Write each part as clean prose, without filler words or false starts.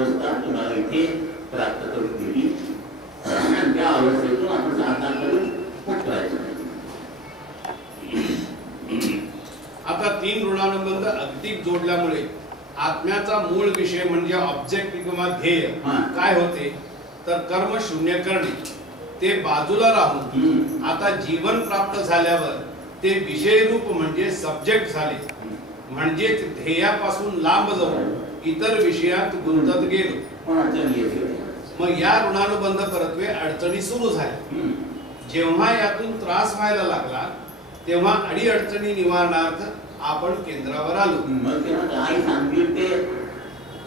अवस्था तुम्हाला इथे प्राप्त करून दिली. त्या अवस्थेतून आपण साधना करून मुक्त व्हायचं. आता 3 ऋणानुबंध अगदी जोडल्यामुळे आत्म्याचा मूळ विषय म्हणजे ऑब्जेक्ट किंवा ध्येय काय होते तर कर्म शून्य करणे. ते बाजूला राहून आता जीवन प्राप्त झाल्यावर ते विषय रूप म्हणजे सब्जेक्ट झाले. म्हणजेच ध्येयापासून लांब जाऊन इतर विषयात गुंतत गेलो. मग या ऋणानुबंध परत्वे अडचणी सुरू झाल्या. जेव्हा यातून त्रास व्हायला लागला तेव्हा अडीअडचणी निवारणार्थ आपण केंद्रावर आलो. मग तेव्हा आई सांगतील ते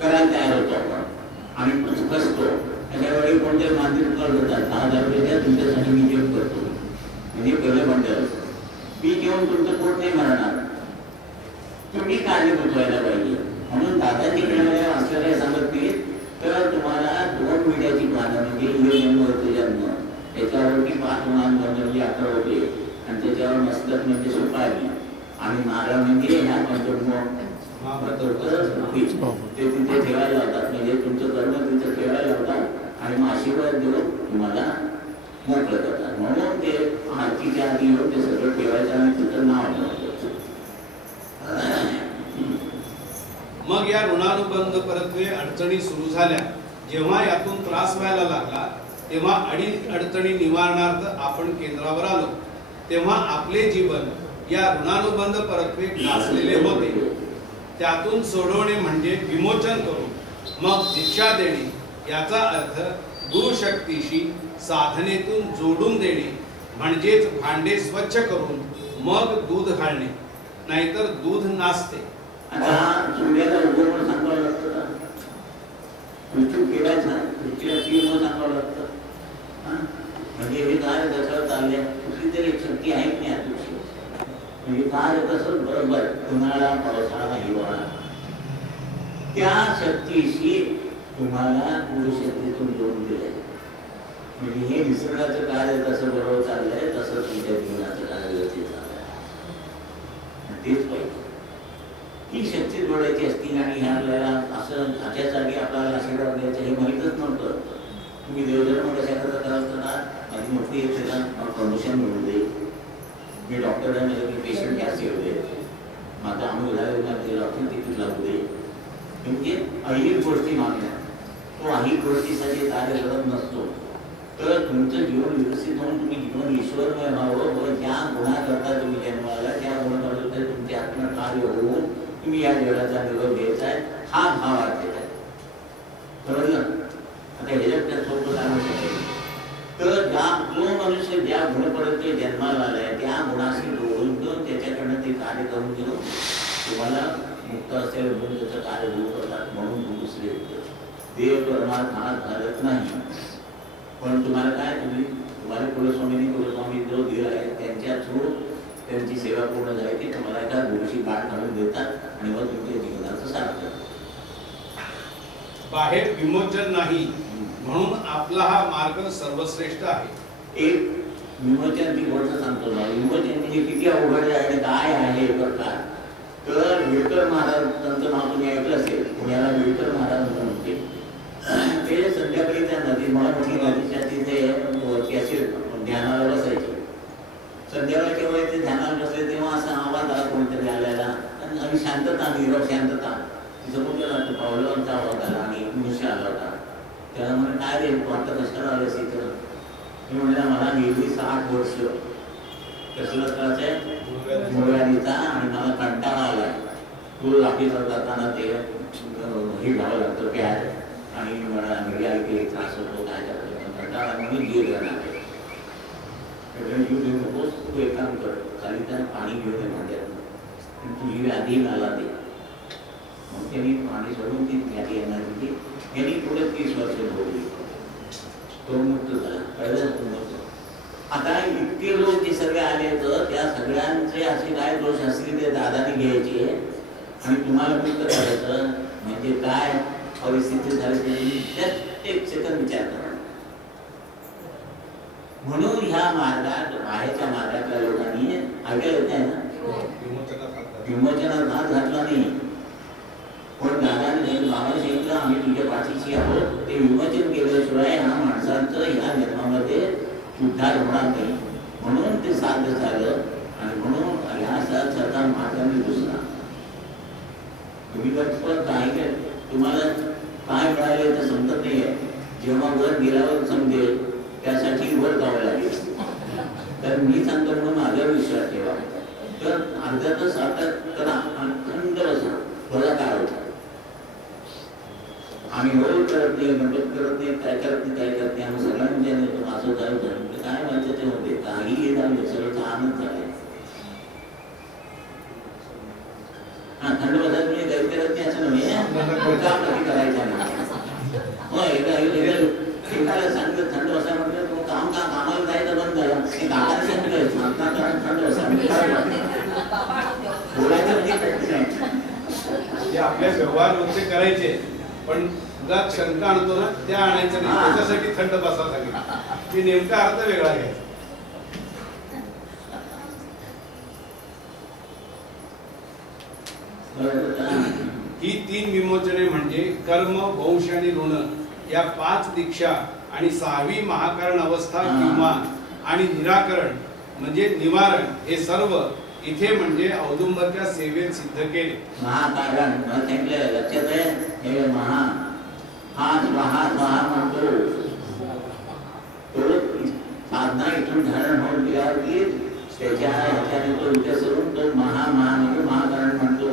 करायला तयार होतो आपण आणि फसतो. त्याच्यावेळी कोणत्या मानसिक कर्ज होतात 10,000 रुपये तुमच्यासाठी मी जप करतो म्हणजे पहिलं म्हणतं मी घेऊन तुमचं पोट नाही भरणार, तुम्ही काळजी गुंतवायला पाहिजे. म्हणून दादाजी कडे असलेल्या सांगत नाही तर तुम्हाला 2 मिनिटाची पानं म्हणजे हे जन्म होते जन्म त्याच्यावरती 5 ऋणानुबंध म्हणजे 11 होते आणि त्याच्यावर मस्तक म्हणजे सुपारी आणि नारळ म्हणजे ह्या ते तिथे ठेवायला लावतात. म्हणजे तुमचं कर्म तिथे ठेवायला लावतात आणि मग आशीर्वाद देऊन तुम्हाला मोकळं करतात. म्हणून ते आरतीच्या आधी येऊन ते सगळं ठेवायचं आणि तिथं नाव ठेवायचं. मग या ऋणानुबंध परत्वे अडचणी सुरू झाल्या. जेव्हा यातून त्रास व्हायला लागला तेव्हा अडचणी निवारणार्थ आपण केंद्रावर आलो. तेव्हा आपले जीवन या ऋणानुबंध परत्वे ग्रासलेले होते. त्यातून सोडवणे म्हणजे विमोचन करून मग दीक्षा देणे. याचा अर्थ गुरुशक्तीशी साधनेतून जोडून देणे म्हणजेच भांडे स्वच्छ करून मग दूध घालणे, नाहीतर दूध नासते. आता सूर्याला उगवण सांगावं लागतं ना, मृत्यू केलाचा पृथ्वीला तीन सांगावं लागतं. म्हणजे हे कार्य कसं चाललंय कुठली तरी एक शक्ती आहे की नाही तुझी. म्हणजे कार्य कसं बरोबर उन्हाळा पावसाळा हिवाळा त्या शक्तीशी तुम्हाला गुरुशक्तीतून जोडून दिलंय. म्हणजे हे निसर्गाचं कार्य कसं बरोबर चाललंय तसं तुमच्या जीवनाचं कार्य व्यवस्थित चाललंय. तेच पाहिजे ही शक्ती जोडायची असती. आणि ह्या आपल्याला असं ह्याच्यासाठी आपल्याला आशीर्वाद द्यायचं हे माहीतच नव्हतं. तुम्ही देवधर्म कशा करता करता माझी नोकरी येते ना मला प्रमोशन मिळू दे, मी डॉक्टरांना मी पेशंट गॅस येऊ दे, माझा अमूल झाला ते डॉक्टर तिकीट लागू दे. म्हणजे ऐहिक गोष्टी मागण्या तो ऐहिक गोष्टीसाठी कार्य करत नसतो. तर तुमचं जीवन विकसित होऊन तुम्ही जीवन ईश्वरमय व्हावं व ज्या गुणाकरता तुम्ही जन्माला त्या गुणाकरता तुमचे आत्मकार्य होऊन तुम्ही या जगाचा निरोप घ्यायचा आहे हा भाव वाटलेला आहे. समजलं? आता ह्याच्यात त्या सोपं सांगू शकेल तर जो मनुष्य ज्या गुणपरत्वे जन्माला आलाय त्या गुणाशी जोडून घेऊन त्याच्याकडनं ते कार्य करून घेऊन तुम्हाला मुक्त असेल म्हणून त्याचं कार्य होऊ करतात. म्हणून दुसरे देव परमार्थ हात घालत नाही. पण तुम्हाला काय तुम्हाला कुलस्वामी जो देव आहे त्यांच्या थ्रू त्यांची सेवा पूर्ण झाली की तुम्हाला एका गुरुशी गाठ घालून देतात आणि मग तुमच्या जीवनाचं सार्थक. बाहेर विमोचन नाही म्हणून आपला हा मार्ग सर्वश्रेष्ठ आहे. एक विमोचनाची गोष्ट सांगतो ना. विमोचन म्हणजे किती अवघड आहे आणि काय आहे प्रकार. तर विठ्ठल महाराजांचं नाव तुम्ही ऐकलं असेल. पुण्याला विठ्ठल महाराज म्हणते ते संध्याकाळी त्या नदी महानदी नदीच्या तिथे असे ध्यानाला बसायचे. संध्याकाळच्या वेळी ते ध्यानाला बसले तेव्हा असा आवाज आला कोणतरी आलेला आणि शांतता नीरव शांतता. तिथं पावलांचा आवाज आला आणि मनुष्य आला होता. त्याला म्हणून काय रे तू आता कशाला आलेस इथं. मी म्हणलं मला गेली 60 वर्ष कसलं त्रास आहे मुळव्याधीचा आणि मला कंटाळा आला. तू ऑफिसवर जाताना ते हे घ्यावं लागतं प्याज आणि मला घरी त्रास होतो काय कंटाळा म्हणून जीव घेणार आहे. जीव घेऊ नकोस तू एक काम कर खाली त्यानं पाणी घेऊन ये भांड्यात तुझी व्याधी मला दे. मग त्यांनी पाणी सोडून ती व्याधी येणार होती. यांनी पुढे 30 वर्ष भोगली. तो मुक्त झाला. पहिला तो मुक्त. आता इतके लोक जे सगळे आले तर त्या सगळ्यांचे असे काय दोष असतील ते दादाने घ्यायचे आणि तुम्हाला मुक्त करायचं म्हणजे काय परिस्थिती झाली त्यात एक सेकंद विचार करा. म्हणून ह्या मार्गात बाहेरच्या मार्गातल्या लोकांनी ऐकायला येत आहे ना विमोचनात हात घातला नाही. पण दादाने बाबाने सांगितलं आम्ही तुझ्या पाठीशी उद्धार होणार नाही, म्हणून ते साध्य झालं. आणि म्हणून ह्या सरकार मार्गाने दुसरा तुम्ही काय तुम्हाला काय मिळाले तर समजत नाहीये. जेव्हा वर गेल्यावर समजेल, त्यासाठी वर जावं लागेल. तर मी सांगतो म्हणून माझ्यावर विश्वास ठेवा. तर अर्ध्यातच आता करा, थंड बसा, थोडा काय होता आम्ही होळ करत नाही, गणपत करत नाही, काय करत नाही, काय करत नाही. आम्ही सगळ्यांनी असं काय काय व्हायचं ते होते, काही येणार सगळं आनंद झाले. हा, थंड बसायचं म्हणजे काही करत नाही असं नव्हे, करायचं नाही. एकाला सांगितलं थंड बसा म्हटलं, तो कामाला जायचं बंद झालं. ते कामाला सांगितलं थंड बसा बोलायचं म्हणजे प्रॅक्टिस आहे. आपल्या व्यवहार रोजचे करायचे, पण ज्या शंका आणतो ना त्या आणायचं नाही, त्याच्यासाठी थंड बसा सांगितलं. की नेमका अर्थ वेगळा घ्यायचा. ही 3 विमोचने म्हणजे कर्म, वंश आणि ऋण या 5 दीक्षा आणि 6वी महाकरण अवस्था किंवा आणि निराकरण म्हणजे निवारण हे सर्व इथे म्हणजे औदुंबरच्या सेवेत सिद्ध केले. महाकारण म्हटले लक्षात आहे, हे महा हा स्वाहा स्वाहा म्हणतो. तो साधना इथून धारण होऊन गेल्यावरती त्याच्या ह्याच्याने तो विचार करून तो महा म्हणजे महाकारण म्हणतो.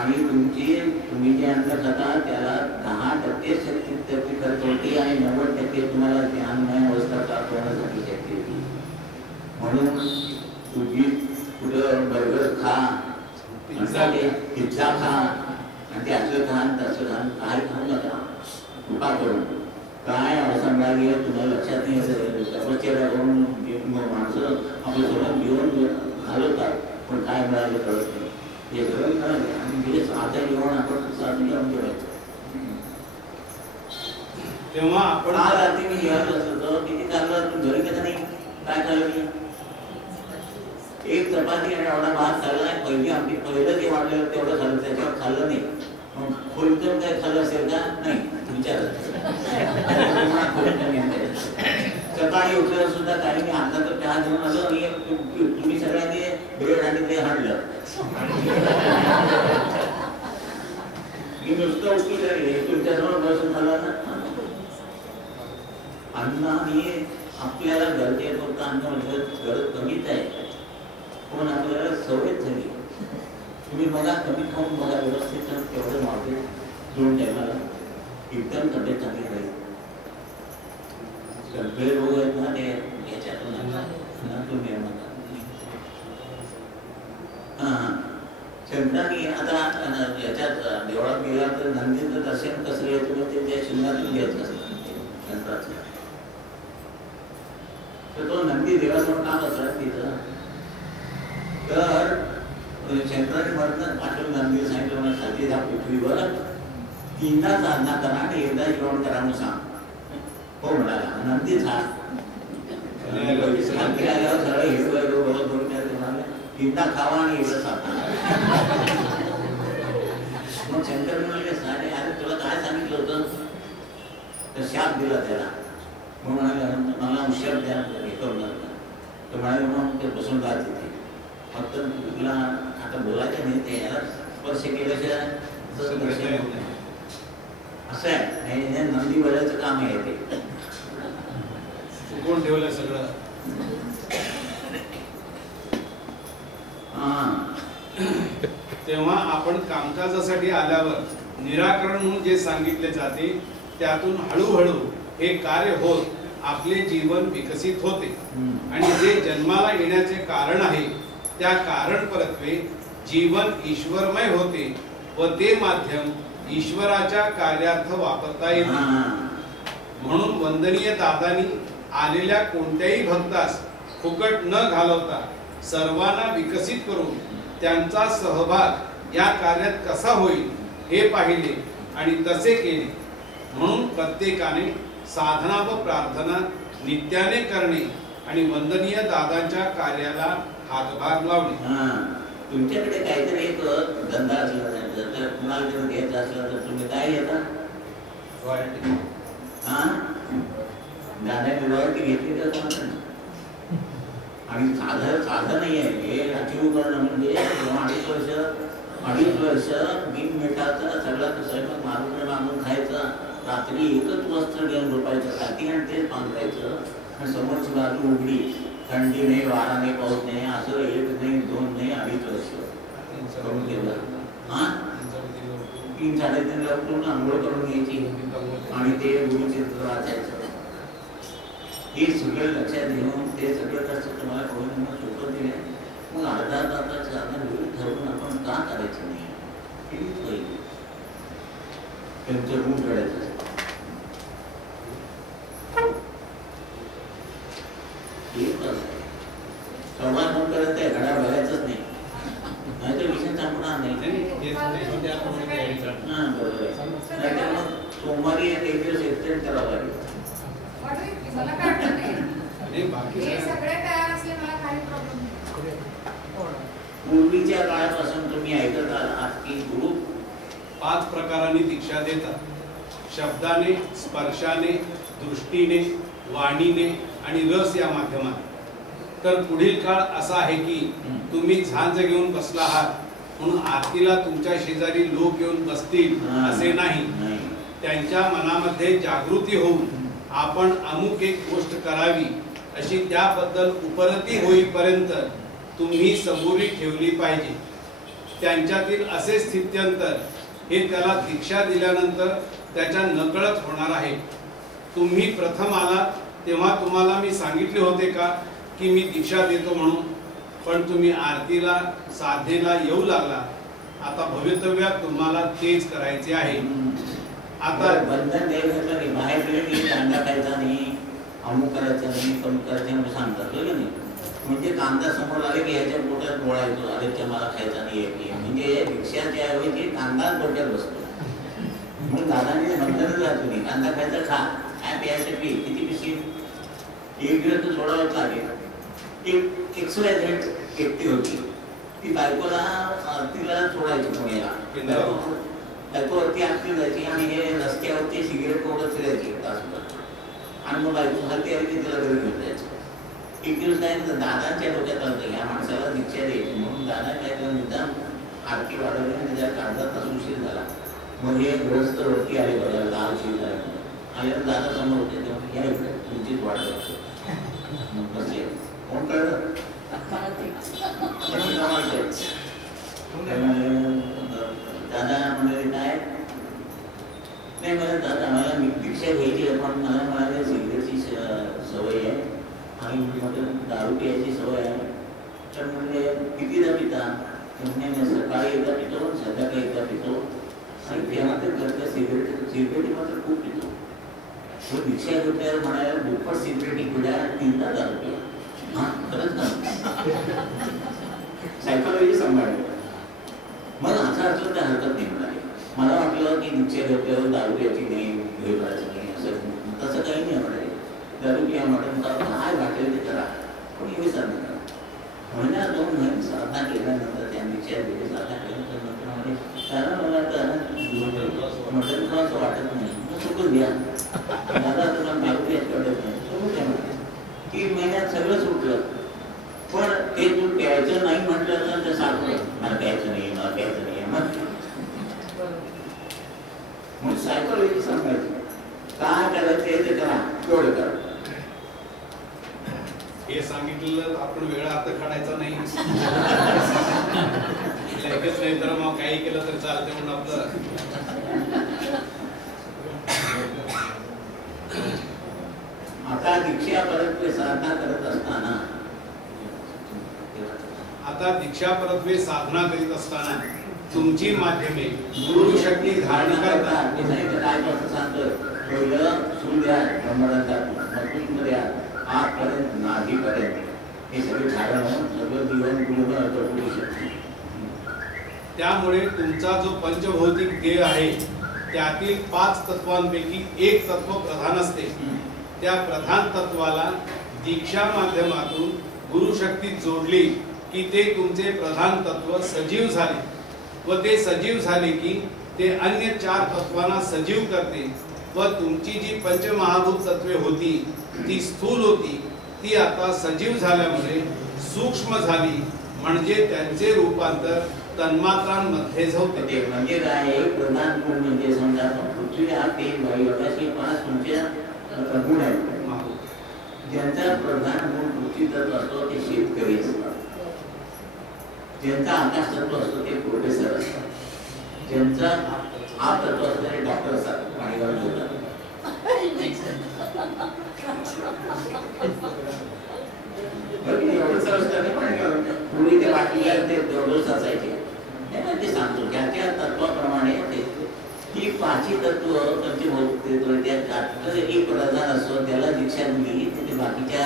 आणि तुम्ही जे अंतर जाता त्याला 10% शक्ती त्याची खर्च होती आणि 90% तुम्हाला ज्ञानमय अवस्था प्राप्त होण्यासाठी शक्ती होती. म्हणून तुझी कुठं बर्गर खा, पिझ्झा खा, आणि ते असं खान तसं खान, काय खाऊ नका कृपा करून. काय अवस्था मिळाली तुम्हाला लक्षात नाही. तपश्चर्या करून माणसं आपलं सगळं घेऊन घालवतात, पण काय मिळालं कळत नाही. हे सगळं मिळाले आणि म्हणजे आता घेऊन आपण साधून ठेवायचं. तेव्हा आपण आज रात्री मी जेवत असतो, किती चाललं तू घरी कसं नाही, काय खाल्लं मी? एक चपाती आणि एवढा भात खाल्ला नाही. पहिलं जे वाढलेलं तेवढं खाल्लं, त्याच्यावर खाल्लं नाही. मग खोलतं काय खाल्लं असेल का? नाही, विचार. सकाळी उठल्यावर सुद्धा काही नाही, आता तर चहा घेऊन आलो आणि तुम्ही सगळ्यांनी ब्रेड आणि ते हाडलं. मी नुसतं उठली तुमच्याजवळ बसून आला ना. अन्न आणि आपल्याला गरजे पुरतं अन्न म्हणजे गरज कमीच आहे, पण आपल्याला सवय झाली. तुम्ही बघा, कमी खाऊन बघा, व्यवस्थित तेवढं मागते 2 टायमाला एकदम तब्येत चांगली राहील. सगळे रोग आहेत ना ते याच्यातून तुम्ही शंकरांनी आता याच्यात देवळात गेला तर नंदीचं दर्शन कसं घ्यायचं, ते त्या शिंगातून घ्यायचं असतं शंकराचं. तर तो नंदी देवासमोर का बसला तिथं, तर शंकराने म्हणतात पाठवून नंदी सांगितलं म्हणा, छाती जा पृथ्वीवर 3दा साधना करा आणि एकदा जेवण करा म्हणून सांग. हो म्हणाला नंदी झाड आल्यावर सरळ हिरवं बरोबर 3दा खावा आणि एवढं साधना. मग शंकर म्हणाले साडे, अरे तुला काय सांगितलं होतं, तर शाप दिला त्याला. मग म्हणाले मला हुशार द्या हे करू नका. तर म्हणाले मग ते बसून राहत तिथे, फक्त तुला आता बोलायचं नाही, ते याला स्पर्श केल्याशिवाय असं आहे. हे नंदी बऱ्याचं काम आहे ते, चुकून ठेवलं सगळं. तेव्हा आपण कामकाजासाठी आल्यावर निराकरण म्हणून जे सांगितले जाते त्यातून हळूहळू हे कार्य होत आपले जीवन विकसित होते. आणि जे जन्माला येण्याचे कारण आहे त्या कारण परत्वे जीवन ईश्वरमय होते व ते माध्यम ईश्वराच्या कार्यार्थ वापरता येते. म्हणून वंदनीय दादांनी आलेल्या कोणत्याही भक्तास फुकट न घालवता सर्वांना विकसित करून त्यांचा सहभाग या कार्यात कसा होईल हे पाहिले आणि तसे केले. म्हणून प्रत्येकाने साधना व प्रार्थना नित्याने करणे आणि वंदनीय दादांच्या कार्याला हातभार लावणे. तुमच्याकडे काहीतरी एक धंदा असला तर तुम्हाला जर घ्यायचा असला तर तुम्ही काय घेता? रॉयल्टी. दादाने रॉयल्टी घेतली तर आणि साधं नाही आहे हे. अचीव करणं म्हणजे 2-2.5 वर्ष बिन मिठाचा सगळा स्वयंपाक मागून खायचा, रात्री एकच वस्त्र घेऊन झोपायचं, रात्री आणि तेच बांधायचं, आणि समोरची बाजू उघडी, थंडी नाही, वारा नाही, पाऊस नाही, असं 1 नाही 2 नाही 2.5 वर्ष करून केलं. हा 3-3:30ला उठून आंघोळ करून घ्यायची आणि ते गुरुचित्र वाचायचं. हे सगळं लक्षात घेऊन ते सगळं कसं तुम्हाला करून सोपं दिले. मग अर्धा तासाच्या ठरवून आपण का करायचं नाही हेच पाहिजे. त्यांचं गुण करायचं संवाद गुण करत आहे, घड्या बघायचंच नाही, नाहीतर विषय संपणार नाही. हा बरोबर आहे. नाहीतर मग सोमवारी 1 दिवस एक्सटेंड करावं लागेल. पूर्वीच्या काळापासून तुम्ही ऐकत आहात की गुरु 5 प्रकारांनी दीक्षा देतात: शब्दाने, स्पर्शाने, दृष्टीने, वाणीने आणि रस या माध्यमाने. तर पुढील काळ असा आहे की तुम्ही झांज घेऊन बसला आहात म्हणून आरतीला तुमच्या शेजारी लोक येऊन बसतील असे नाही. त्यांच्या मनामध्ये जागृती होऊन आपण अमुक एक गोष्ट करावी अशी त्याबद्दल उपरती होईपर्यंत तुम्ही सबुरी ठेवली पाहिजे. त्यांच्यातील असे स्थित्यंतर हे त्याला दीक्षा दिल्यानंतर त्याच्या नकळत होणार आहे. तुम्ही प्रथम आलात तेव्हा तुम्हाला मी सांगितले होते का की मी दीक्षा देतो म्हणून? पण तुम्ही आरतीला साधनेला येऊ लागला. आता भवितव्यात तुम्हाला तेच करायचे आहे. आता बंधन द्यायचं नाही, बाहेर गेले की कांदा खायचा नाही, अमुक करायचं नाही, कमी करायचं नाही सांगतात की नाही. म्हणजे कांदा समोर आले की ह्याच्या पोटात बोळायचो, अरे मला खायचा नाही आहे. म्हणजे दीक्षाच्या ऐवजी कांदा पोटात बसतो. मग दादाने बंधन जातो नाही, कांदा खायचा खा, काय प्यायचं पी, किती पिशील, 1 दिवस तर सोडावंच लागेल. एक XYZ एकटी होती, ती बायकोला तिला सोडायची पुण्याला, बायकोवरती आरती जायची आणि हे रस्त्यावरती सिगरेट ओढत फिरायची तासभर, आणि मग बायको खालती आली की तिला घरी घेऊन जायचं. 1 दिवस काय दादांच्या डोक्यात आलं ह्या माणसाला दीक्षा द्यायची म्हणून दादा काय केलं, निदान आरती वाढवली आणि त्याच्या अर्धा तास उशीर झाला. मग हे गृहस्थ वरती आले बघायला, 10 उशीर झाला आणि दादा समोर होते, तेव्हा या इकडे तुमचीच वाढ करतो. मग बसले, कोण कळलं दादा म्हणाले काय नाही, मला दादा मला दीक्षा घ्यायची पण मला म्हणाले सिगरेटची सवय आहे आणि म्हटलं दारू प्यायची सवय आहे. तर म्हणजे कितीदा पिता? म्हणजे सकाळी एकदा पितो, संध्याकाळी एकदा पितो, आणि तेव्हा ते करता सिगरेट मात्र खूप पितो. तो दीक्षा घेतल्यावर म्हणाला दुप्पट सिगरेटी पिढ्या 3दा दारू पिया. हा खरंच ना, सायकोलॉजी सांभाळली. मग असा अर्थ त्या हरकत नाही म्हणाले. मला वाटलं की दीक्षा घेतल्यावर दारू प्यायची नाही, हे करायचं नाही, असं तसं काही नाही म्हणाले. दारू पिया म्हटलं काय वाटेल ते करा, पण हे साधना करा. महिना 2 महिने साधना केल्यानंतर त्या दीक्षा दिली, साधना केल्यानंतर म्हणे त्याला मला म्हटलं तुला असं वाटत नाही, सोडून द्या दादा, तुला दारू प्यायची वाटत नाही, सोडून द्या म्हणे. 3 महिन्यात सगळं सुटलं. पण ते तू प्यायचं नाही म्हटलं तर ते सारखं मला प्यायचं नाही, मला प्यायचं नाही. मग सायकोलॉजी सांगायची काय करायचं ते करा, तेवढं करा. हे सांगितलं आपण वेळा अर्थ काढायचा नाही, लगेच नाही तर मग काही केलं तर चालते म्हणून आपलं. आता दीक्षा परत्वे साधना करत असताना तुमची माध्यमे गुरु शक्ती धारण करतात. काय सांगतो पहिलं सूर्य आजपर्यंत नाभीपर्यंत हे सगळे धारण सगळं जीवन गुरु शक्ती. त्यामुळे तुमचा जो पंचभौतिक देह आहे त्यातील 5 तत्वांपैकी एक तत्व प्रधान असते. त्या प्रधान तत्वाला दीक्षा माध्यमातून गुरु शक्ती जोडली की ते तुमचे प्रधान तत्व सजीव झाले, व ते सजीव झाले की ते अन्य 4 तत्वांना सजीव करते, व तुमची जी पंचमहाभूत तत्वे होती ती स्थूल होती ती आता सजीव झाल्यामुळे सूक्ष्म झाली, म्हणजे त्यांचे रूपांतर तन्मात्रांमध्ये होते. ते म्हणजे काय, प्रधान गुण म्हणजे समजा पृथ्वी हा 3 वायू असे 5 तुमच्या गुण आहेत. ज्यांचा प्रधान गुण पृथ्वी तत्व असतो ते शेतकरी असतात, ज्यांचा आकाश तत्व असतो ते प्रोफेसर असतात, ज्यांचा आप तत्व असतो ते डॉक्टर असतात, पाणीगाव बोलतात. पूर्वी ते बाटलीला ते दररोज असायचे, ते सांगतो त्या त्या तत्वाप्रमाणे ही 5 तत्व त्यांचे एक प्रधान असतो, त्याला दीक्षा दिली ते बाकीच्या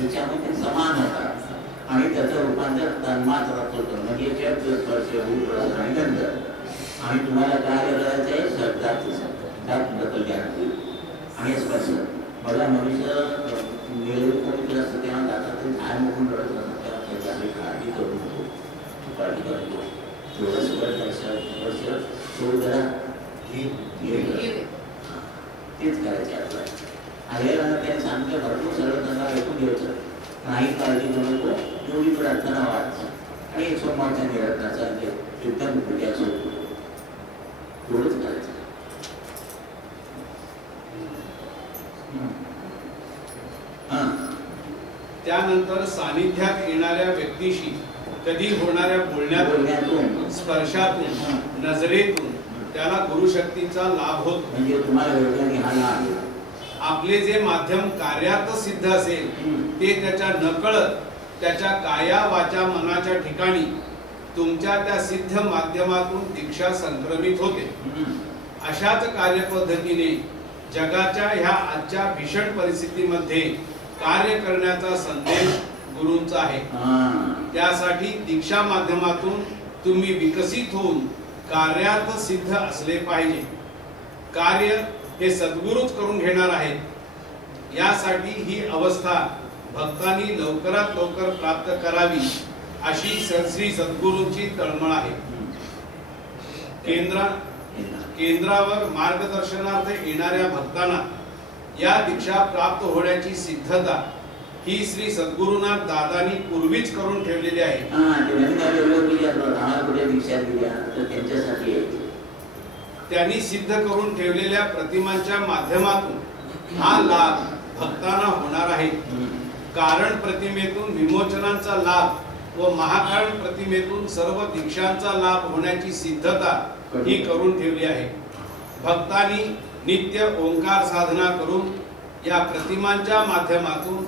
दीक्षामध्ये समान होतात आणि त्याचं रूपांतर तन्मात्रात होतं. म्हणजे शब्द स्पर्श रूप रस आणि गंध. आणि तुम्हाला काय करायचं आहे, शब्दात बदल घ्यायला आणि स्पर्श. बघा मनुष्य पवित्र असतं तेव्हा जातात ते झाड मोडून रडत असतात, तेव्हा त्याची काळजी करू नको, काळजी करतो तेच करायचे आपल्याला. आलेला त्यांनी सांगितलं भरपूर सरळ त्यांना ऐकून घ्यायचं, नाही काळजी करू नको, एवढी प्रार्थना वाच आणि एक सोमवारच्या निरंतराचा कीर्तन पूजा सुरू एवढंच करायचं. त्यानंतर सानिध्यात येणाऱ्या व्यक्तीशी कधी होणाऱ्या बोलण्यातून, स्पर्शातून, नजरेतून त्याला गुरुशक्तीचा लाभ होतो. म्हणजे तुम्हाला आपले जे माध्यम कार्यात सिद्ध असेल ते त्याच्या नकळत त्याच्या काया वाचा मनाच्या ठिकाणी तुमच्या त्या सिद्ध माध्यमातून दीक्षा संक्रमित होते. अशाच कार्यपद्धतीने जगाच्या ह्या आजच्या भीषण परिस्थितीमध्ये कार्य करण्याचा संदेश गुरूंचा आहे. त्यासाठी दीक्षा माध्यमातून तुम्ही विकसित होऊन कार्यात सिद्ध असले पाहिजे. कार्य हे सद्गुरूच करून घेणार आहेत. यासाठी ही अवस्था भक्तांनी लवकरात लवकर प्राप्त करावी अशी श्री सद्गुरूंची तळमळ आहे. केंद्रावर मार्गदर्शनार्थ येणाऱ्या भक्तांना या दीक्षा प्राप्त होण्याची सिद्धता ही श्री सद्गुरुनाथ दादांनी पूर्वीच करून ठेवलेली आहे. त्यांनी सिद्ध करून ठेवलेल्या प्रतिमांच्या माध्यमातून हा लाभ भक्तांना होणार आहे. कारण प्रतिमेतून विमोचनांचा लाभ व महाकारण प्रतिमेतून सर्व दीक्षांचा लाभ होण्याची सिद्धता ही करून ठेवली आहे. भक्तांनी नित्य ओंकार साधना करून या प्रतिमांच्या माध्यमातून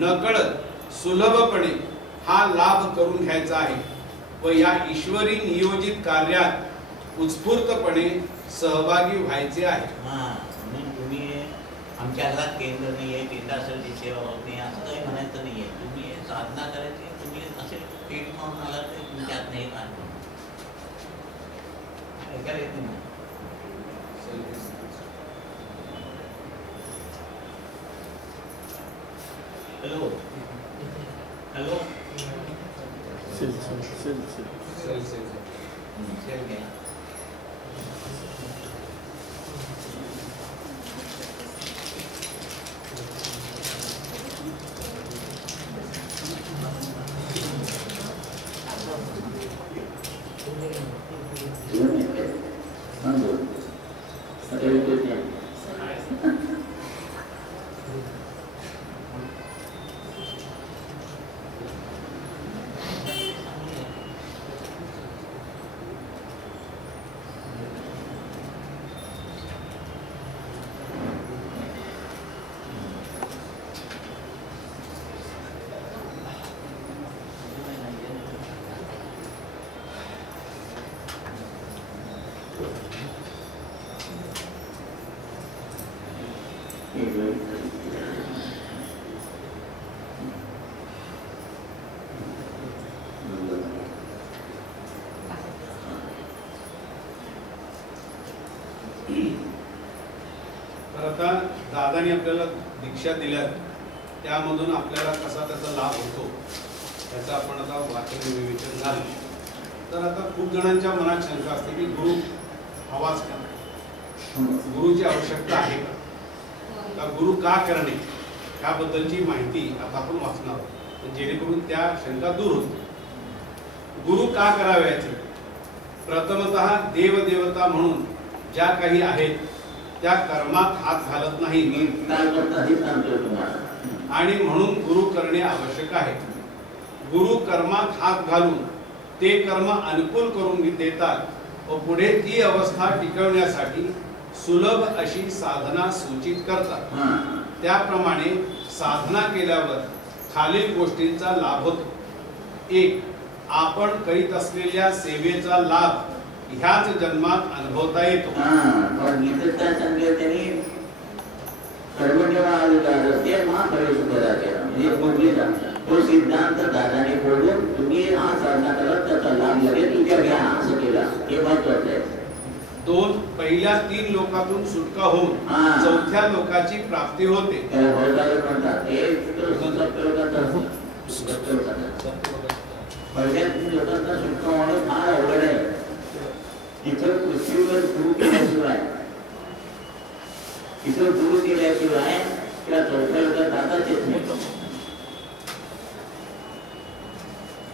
नकळत सुलभपणे हा लाभ करून घ्यायचा आहे व या ईश्वरी नियोजित कार्यात उत्स्फूर्तपणे सहभागी व्हायचे आहे. तुम्ही आमच्या घरात केंद्र नाही आहे, केंद्रासाठी सेवा होत नाही असं काही म्हणायचं नाही आहे. तुम्ही साधना करायची, तुम्ही असे पेट म्हणून आला तर तुमच्यात नाही काय ऐकायला येत नाही. हॅलो हॅलो आता दादांनी आपल्याला दीक्षा दिल्या, त्यामधून आपल्याला कसा त्याचा लाभ होतो त्याचा आपण आता वाचन विवेचन झालं. तर आता खूप जणांच्या मनात शंका असते की गुरु हवाच का, गुरुची आवश्यकता आहे का, गुरु का करणे. ह्याबद्दलची माहिती आता आपण वाचणार आहोत, जेणेकरून त्या शंका दूर होतील. गुरु का करावे याची प्रथमतः देवदेवता म्हणून ज्या काही आहेत त्या कर्मात हात घालत नाही आणि म्हणून गुरु करणे आवश्यक आहे. गुरु कर्मात हात घालून ते कर्म अनुकूल करून देतात व पुढे ती अवस्था टिकवण्यासाठी सुलभ अशी साधना सूचित करतात. त्याप्रमाणे साधना केल्यावर खालील गोष्टींचा लाभ होतो. 1. आपण करीत असलेल्या सेवेचा लाभ ह्याच जन्मात अनुभवता येतो. तो सिद्धांत दादाने बोलून तुम्ही हा साधना करा, त्याचा लाभ लगेच तुमच्या घ्या असं केला, हे महत्वाचं आहे. 2. पहिल्या 3 लोकातून सुटका होऊन चौथ्या लोकाची प्राप्ती होते. पहिल्या 3 लोकांचा सुटका होणं फार अवघड आहे. इथं पृथ्वीवर गुरु केल्याशिवाय त्या चौथ्या लोकांना जाताच येत नाही.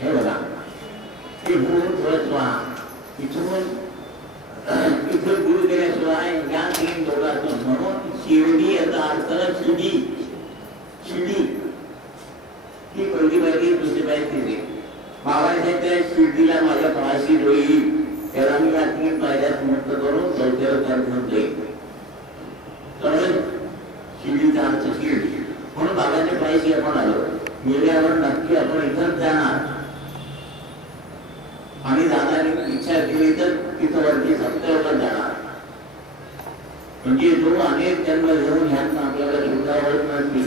हे बघा, हे इथून गुरु केल्याशिवाय या 3 लोकांतून, म्हणून शिर्डी याचा अर्थ शिडी. शिडी ही पहिली दुसरी पाहिजे. बाबाने त्या शिर्डीला माझ्या पायाशी डोळी, त्याला मी या 3 पायऱ्यात मुक्त करून चौथ्या लोकांत घेऊन जाईल. शिर्डीचा अर्थ शिर्डी. म्हणून बाबाच्या पायाशी आपण आलो. गेल्यावर नक्की आपण इथंच जाणार आणि दादाने इच्छा केली तर तिथं वरती सत्यावर जाणार. म्हणजे जो अनेक जन्म घेऊन ह्यातनं आपल्याला सुद्धा होत नसली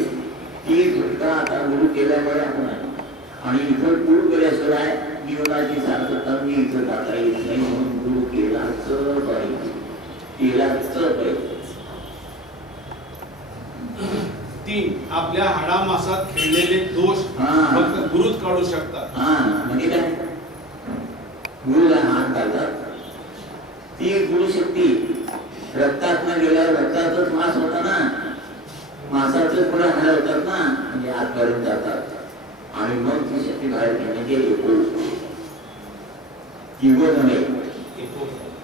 ती सुद्धा आता गुरु केल्यामुळे आपण आहे. आणि इथं गुरु केल्याशिवाय जीवनाची सार्थकता मी इथं जाता येत नाही. म्हणून गुरु केलाच पाहिजे, केलाच पाहिजे. 3. आपल्या हाडामासात खेळलेले दोष फक्त गुरुच काढू शकतात. म्हणजे काय, गुरुला हात घालतात. ती गुरुशक्ती रक्तात न गेल्यावर रक्तातच मास होता ना, मासाच पुढे हाड होतात ना, म्हणजे हात काढून जातात आणि मग ती शक्ती बाहेर घेण्याचे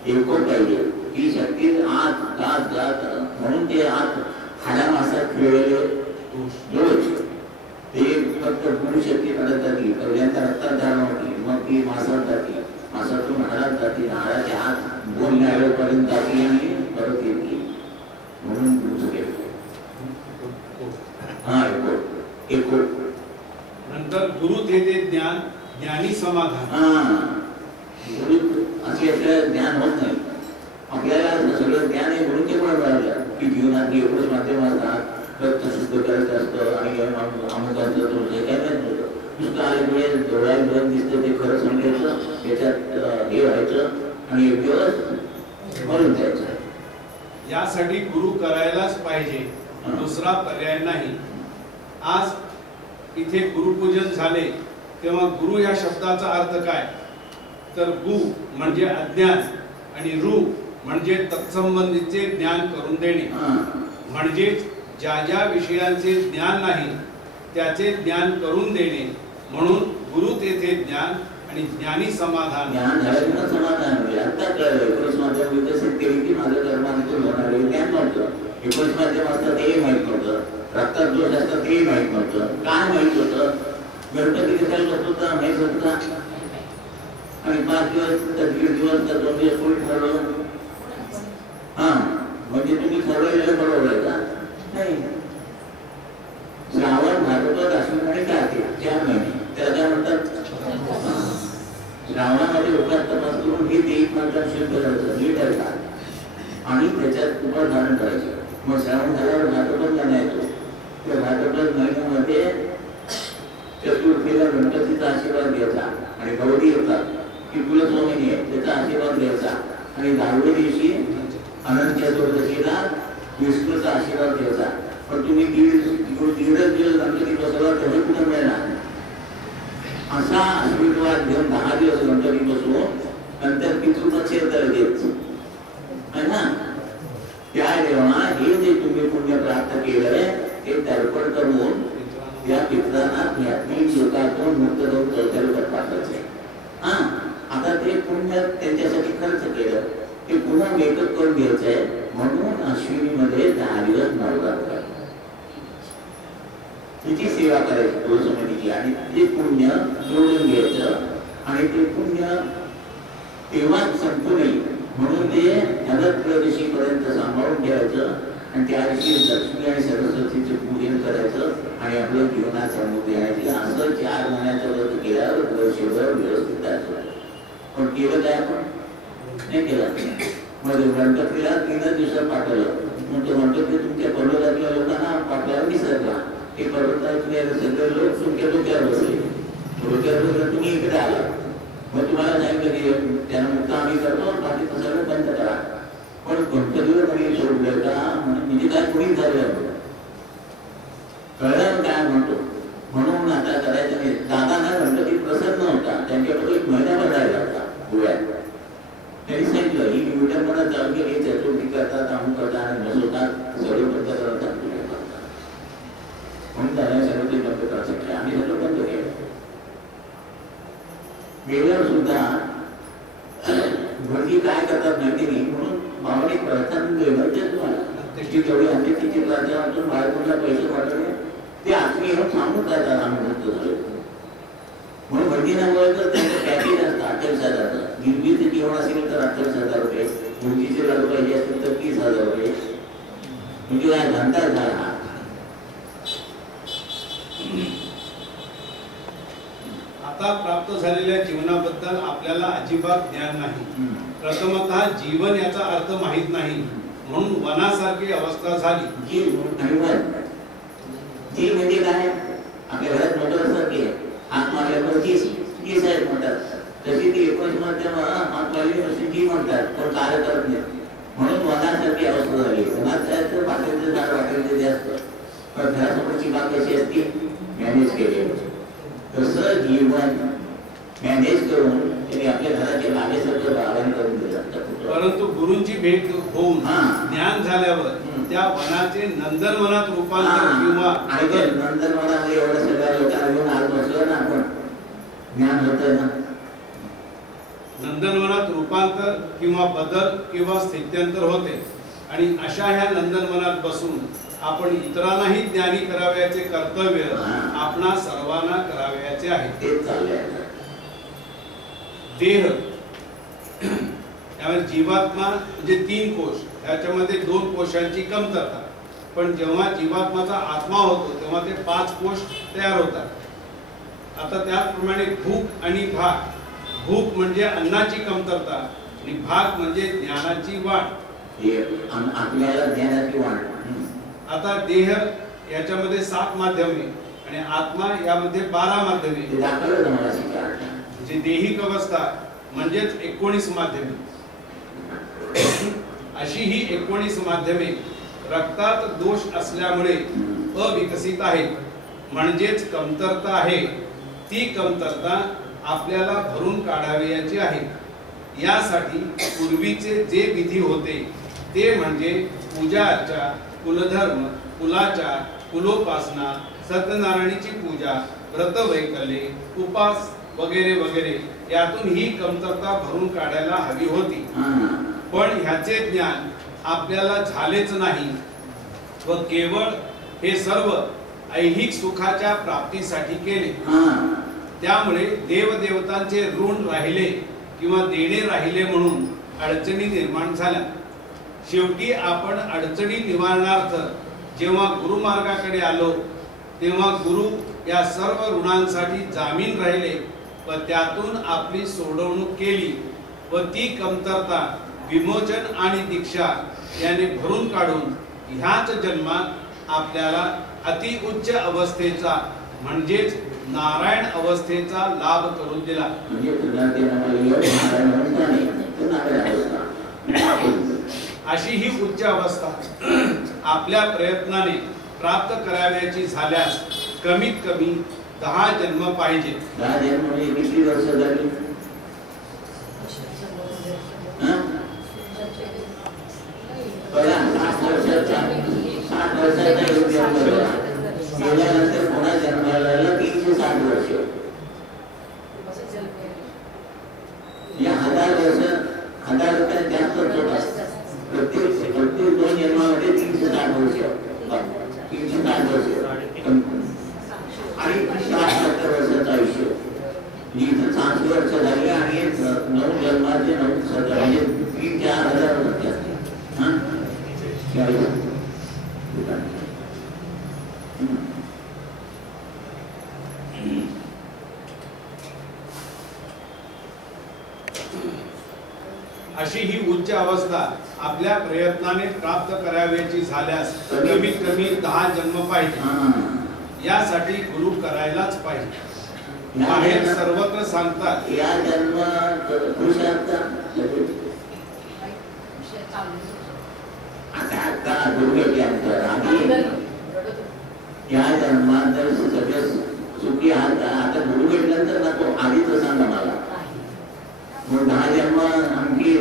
एको पाहिजे. ती शक्ती आत जात जात, म्हणून ते आत हाडा मासात खेळलेले दोष ते फक्त गुरुशक्ती काढत जाते. पहिल्यांदा रक्तात धारण होती, मग ती मासात जाते, मासातून हाडात जाते, हाडाच्या हात बोलण्यापर्यंत जाते आणि परत येते. म्हणून नंतर गुरु देते ज्ञान, ज्ञानी समाधान. गुरु असल्याशिवाय ज्ञान होत नाही. आपल्याला सगळं ज्ञान हे गुरुंचे पण मिळालं की जीवनात एवढंच माध्यम असतात, रक्त शुद्ध करायचं असतं आणि अमुकांचं जे काय नव्हतं. नुसतं आल्यामुळे डोळ्यात दिसतं ते खरं सांगायचं, त्याच्यात हे व्हायचं आणि एक दिवस मरून जायचं. यासाठी गुरु करायलाच पाहिजे, दुसरा पर्याय नाही. आज इथे गुरुपूजन झाले तेव्हा गुरु या शब्दाचा अर्थ काय, तर गु म्हणजे अज्ञान आणि रु म्हणजे तत्संबंधीचे ज्ञान करून देणे. म्हणजे ज्या ज्या विषयांचे ज्ञान नाही त्याचे ज्ञान करून देणे. म्हणून गुरु तेथे ज्ञान आणि ज्ञानी समाधान. ज्ञान झालं समाधान होईल. आता कळलं 19 माध्यम विकसित केली की माझं कर्मानुकूल होणारे ज्ञान नव्हतं. 19 माध्यम असतं तेही माहीत नव्हतं, रक्तात दोष असतं तेही माहीत नव्हतं. काय माहीत होतं, गणपती दिसायला होता माहीत होता आणि 5 दिवस तर 1.5 दिवस तर 2 दिवस कोणी ठरवलं. म्हणजे तुम्ही ठरवलेलं बरोबर आहे का नाही. श्रावण भाद्रपद अश्विन आणि कार्तिक 4 महिने त्याला काय म्हणतात. श्रावणामध्ये उपास तपास करून हे 1 मात्र शुद्ध करायचं, नीट करतात आणि त्याच्यात उपास धारण करायचं. मग श्रावण झाल्यावर भाद्रपद जाण्यायचो. त्या भाद्रपद महिन्यामध्ये चतुर्थीला गणपतीचा आशीर्वाद घ्यायचा आणि गौरी येतात की कुलस्वामिनी आहे त्याचा आशीर्वाद घ्यायचा आणि 10व्या दिवशी अनंत चतुर्दशीला विष्णूचा आशीर्वाद घ्यायचा. पण तुम्ही दीडच दिवस गणपती बसवला तेवढे कुठं मिळणार. असा आशीर्वाद घेऊन 10 दिवस गणपती बसवून नंतर पितृपक्षेत्र घ्यायचं आहे ना. त्या देवा हे जे तुम्ही पुण्य प्राप्त केलंय ते अर्पण करून या पित्रांना ज्ञात्मिक लोकांतून मुक्त होऊन चौथ्या पाठवायचे. हा, आता ते पुण्य त्यांच्यासाठी खर्च केलं, ते पुन्हा मेकअप करून घ्यायचंय म्हणून अश्विनीमध्ये 10 दिवस नवरात्र तिची सेवा करायची तुळसमतीची आणि ते पुण्य जोडून घ्यायचं आणि ते पुण्य तेव्हा संपू नये म्हणून ते त्रयोदशीपर्यंत सांभाळून ठेवायचं आणि त्या दिवशी लक्ष्मी आणि सरस्वतीचे पूजन करायचं आणि आपल्या जीवनात समृद्धी आणायची. असं 4 महिन्याचं व्रत केल्यावर वर्षभर व्यवस्थित जायचं. पण केलं काय आपण नाही केलं. मध्ये गणपतीला 3 दिवसात पाठवलं म्हणतो गणपती तुमच्या पर्वतातल्या लोकांना पाठवायला विसरला. ते पर्वतातले सगळे लोक तुमच्या डोक्यावर बसले. डोक्यावर बसलं तुम्ही इकडे आला मग तुम्हाला सांगितलं की त्यांना मुक्त आम्ही करतो बाकीचं सगळं बंद करा. पण गणपतीवर कोणी सोडलं का म्हणजे काय कोणी झालं कळलं काय म्हणतो म्हणून आता करायचं नाही. दादांना गणपती प्रसन्न होता त्यांच्याकडे 1 महिनाभर राहिला होता गोव्यात. त्यांनी सांगितलं ही विटंबना जाऊन गेली चतुर्थी करतात अमुक करतात आणि बसवतात सर्व बंद करतात म्हणून त्याला सर्व ते बंद करायचं आम्ही सगळं बंद केलं. वेळेवर सुद्धा भरती काय करतात माहिती नाही म्हणून भावाने प्रथम वेळचे तुम्हाला तेवढी आमची तिची प्रार्थना बाहेरला पैसे पाठवले ते आत्मी येऊन सांगून जातात आम्ही मुक्त झालो म्हणून भरतीनामुळे तर त्यांचं पॅकेज असतं 28,000. गिरवीचे जेवण असेल तर 28,000 रुपये, मुलगीचे लग्न पाहिजे असतील तर 30,000 रुपये. म्हणजे काय धंदा झाला हा. आता प्राप्त झालेल्या जीवनाबद्दल आपल्याला अजिबात ज्ञान नाही. प्रथमतः जीवन याचा अर्थ माहित नाही म्हणून वनासारखी अवस्था झाली. जी म्हणजे काय आपल्या घरात मोटर सारखी आहे हात मारल्यावर जी साहेब म्हणतात तशी ती 19 मध्ये हात मारली तशी जी म्हणतात पण कार्य करत नाही म्हणून वनासारखी अवस्था झाली. वनात जायचं बाकीचं झाड वाटायचं जे असतं पण घरासमोरची बाग कशी असते मॅनेज केली. तसं जीवन मॅनेज करून त्यांनी आपल्या घराच्या बागेसारखं आवाहन करून दिलं. परंतु गुरूंची भेट होऊन ज्ञान झाल्यावर त्या वनाचे नंदनवनात रूपांतर किंवा नंदनवनामध्ये एवढं सगळ्या लोकांना घेऊन आज बसलो ना आपण ज्ञान होतं ना. नंदनवनात रूपांतर किंवा बदल किंवा स्थित्यंतर होते आणि अशा ह्या नंदनवनात बसून आपण इतरांनाही ज्ञानी करावयाचे कर्तव्य आपणा सर्वांना करावयाचे आहे. देह त्यामुळे जीवात्मा म्हणजे 3 कोश याच्यामध्ये 2 कोशांची कमतरता. पण जेव्हा जीवात्माचा आत्मा होतो तेव्हा ते 5 कोश तयार होतात. आता त्याचप्रमाणे भूक आणि भाग. भूक म्हणजे अन्नाची कमतरता आणि भाग म्हणजे ज्ञानाची वाढ. आपल्याला ज्ञानाची वाढ. आता देह याच्यामध्ये 7 माध्यमे आणि आत्मा यामध्ये 12 माध्यमे. जे देहिक अवस्था म्हणजेच 19 माध्यमे. अशी ही 19 माध्यमे रक्तात दोष असल्यामुळे अविकसित आहेत म्हणजेच कमतरता आहे. ती कमतरता आपल्याला भरून काढावयाची आहे. यासाठी पूर्वीचे जे विधी होते ते म्हणजे पूजा अर्चा, कुलधर्म, कुलाचार, कुलोपासना, सत्यनारायणीची पूजा, व्रत वैकल्ये, उपास वगैरे वगैरे यातून ही कमतरता भरून काढायला हवी होती. पण ह्याचे ज्ञान आपल्याला झालेच नाही व केवळ हे सर्व ऐहिक सुखाच्या प्राप्तीसाठी केले. त्यामुळे देवदेवतांचे ऋण राहिले किंवा देणे राहिले म्हणून अडचणी निर्माण झाल्या. शेवटी आपण अडचणी निवारणार्थ जेव्हा गुरुमार्गाकडे आलो तेव्हा गुरु या सर्व ऋणांसाठी जामीन राहिले व त्यातून आपली सोडवणूक केली व ती कमतरता विमोचन आणि दीक्षा याने भरून काढून ह्याच जन्मात आपल्याला अति उच्च अवस्थेचा म्हणजेच नारायण अवस्थेचा लाभ करून दिला. अशी ही उच्च अवस्था आपल्या प्रयत्नाने प्राप्त करावयाची झाल्यास कमीत कमी 10 जन्म पाहिजे. 10 जन्म म्हणजे किती वर्ष झाली? 60 वर्षाचा गेल्यानंतर पुन्हा जन्माला 360 वर्ष, या 1000 वर्ष, 1000 रुपये जास्त होतात. प्रत्येक 2 जन्मामध्ये 360 वर्ष, 360 वर्ष आणि 60 वर्षाचं आयुष्य. इथं 60 वर्ष झाले आणि 9 जन्माचे 9 सत्र म्हणजे 3-4 हजार वर्ष असते. अशी ही उच्च अवस्था आपल्या प्रयत्नाने प्राप्त करावयाची झाल्यास कमीत कमी 10 जन्म पाहिजे. यासाठी गुरु करायलाच पाहिजे. बाहेर सर्वत्र सांगतात या जन्म आता दुर्गेच्यानंतर आम्ही या जन्मात जर सगळे सुखी आहात. आता गुरु भेटल्यानंतर नको, आधीच सांगा मला. मग 10 जन्म आणखी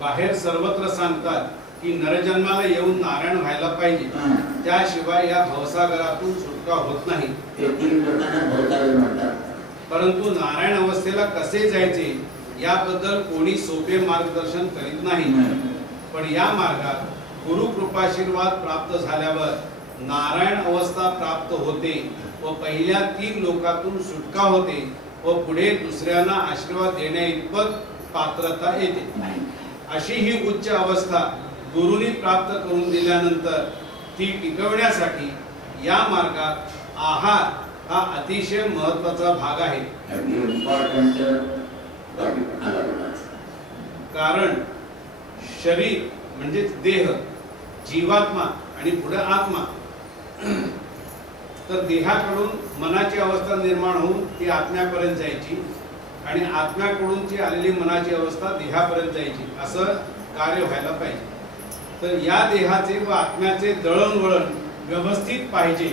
बाहेर सर्वत्र सांगतात की नरजन्माला येऊन नारायण व्हायला पाहिजे. त्याशिवाय या भवसागरातून सुटका होत नाही. परंतु नारायण अवस्थेला कसे जायचे याबद्दल कोणी सोपे मार्गदर्शन करीत नाही. पण या मार्गात गुरु कृपाशीर्वाद प्राप्त झाल्यावर नारायण अवस्था प्राप्त होते व पहिल्या 3 लोकातून सुटका होते व पुढे दुसऱ्यांना आशीर्वाद देण्याइतपत पात्रता येते. अशी ही उच्च अवस्था गुरुनी प्राप्त करून दिल्यानंतर ती टिकवण्यासाठी या मार्गात आहार हा अतिशय महत्त्वाचा भाग आहे. कारण शरीर म्हणजे देह, जीवात्मा आणि पुढे आत्मा. तर देहाकडून मनाची अवस्था निर्माण होऊन ती आत्म्यापर्यंत जायची आणि आत्म्याकडून ती आलेली मनाची अवस्था देहापर्यंत जायची, असं कार्य व्हायला पाहिजे. तर या देहाचे व आत्म्याचे दळणवळण व्यवस्थित पाहिजे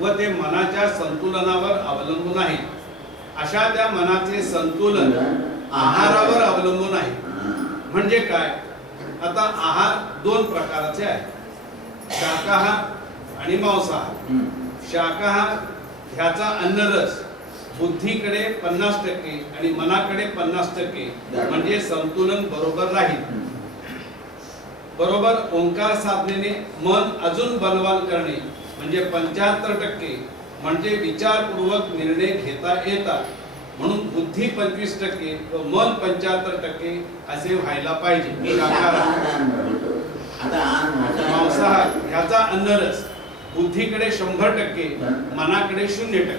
व ते मनाच्या संतुलनावर अवलंबून आहे. अशा त्या मनाचे संतुलन आहारावर अवलंबून आहे. म्हणजे काय? आता आहार 2 प्रकारचे आहेत, शाकाहार आणि मांसाहार. शाकाहार ह्याचा अन्नरस बुद्धीकडे 50% आणि मनाकडे 50% म्हणजे संतुलन बरोबर राहील. बरोबर ओंकार साधनेने मन अजून बलवान करणे म्हणजे 75% म्हणजे विचारपूर्वक निर्णय घेता येतात. म्हणून बुद्धी 25% व मन 75% असे व्हायला पाहिजे. मांसाहार ह्याचा अन्नरस बुद्धीकडे 100% मनाकडे 0%.